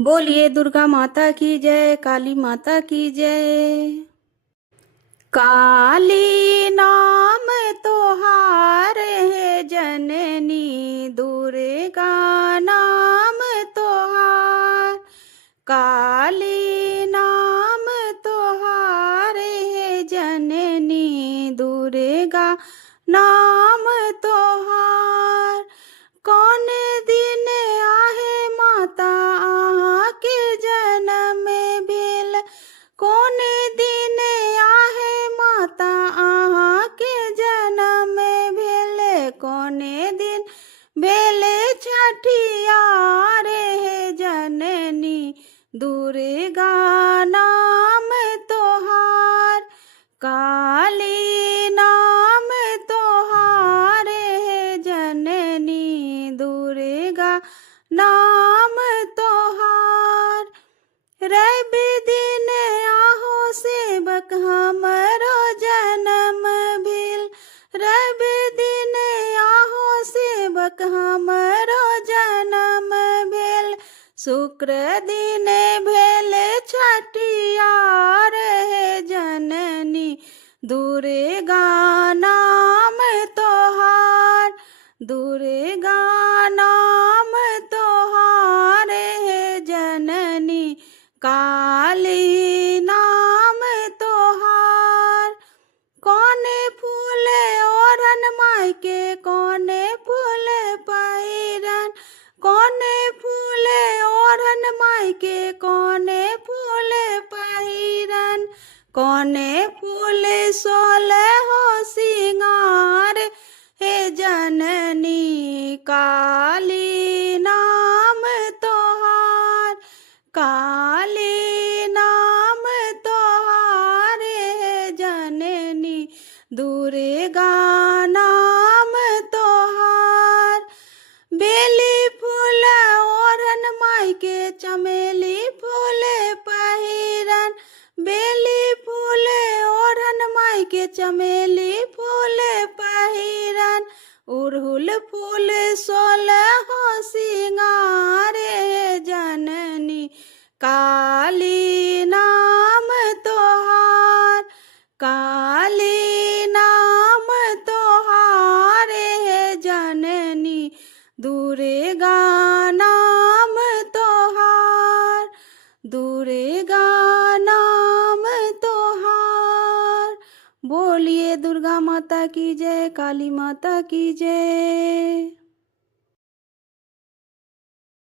बोलिए दुर्गा माता की जय, काली माता की जय। काली नाम तोहार है जननी, दुर्गा नाम तोहार। काली नाम तोहार है जननी, दुर्गा नाम तोहार। कौन दिन आहे माता आहाँ के जन्म भेल, कौन दिन आहे माता आहाँ के जन्म भेल, कौन दिन भेले छठियार है जननी, दुर्गा नाम तोहार। काली नाम तोहार है जननी, दुर्गा नाम तोहार। रवि दिन आहो सेवक हमरो जन्म भेल, रवि दिन आहो सेवक हमरो जन्म भेल। शुक्र दिन भेल छठियार है जननी, दुर्गा नाम तोहार। दुर्गा नाम तोहार है जननी, काली नाम तोहार। कौने फूल ओढ़न माई के, कौने फूल पहिरन, कौने फूल ओढ़न माई के, कौने फूल पहिरन। कौने फूल सोलह हो सिंगार हे जननी, काली नाम तोहार। काली नाम तोहार है जननी, दुर्गा नाम तोहार। बेली फूल ओढ़न माई के, चमेली फूल पहिरन, बेली फूल ओढ़न माई के, चमेली फूल पहिरन। उड़हुल फूल सोलह हो सिंगार है जननी, काली नाम तोहार। काली नाम तोहार है जननी, दुर्गा नाम तोहार। दुर्गा नाम तोहार। बोलिए दुर्गा माता की जय, काली माता की जय।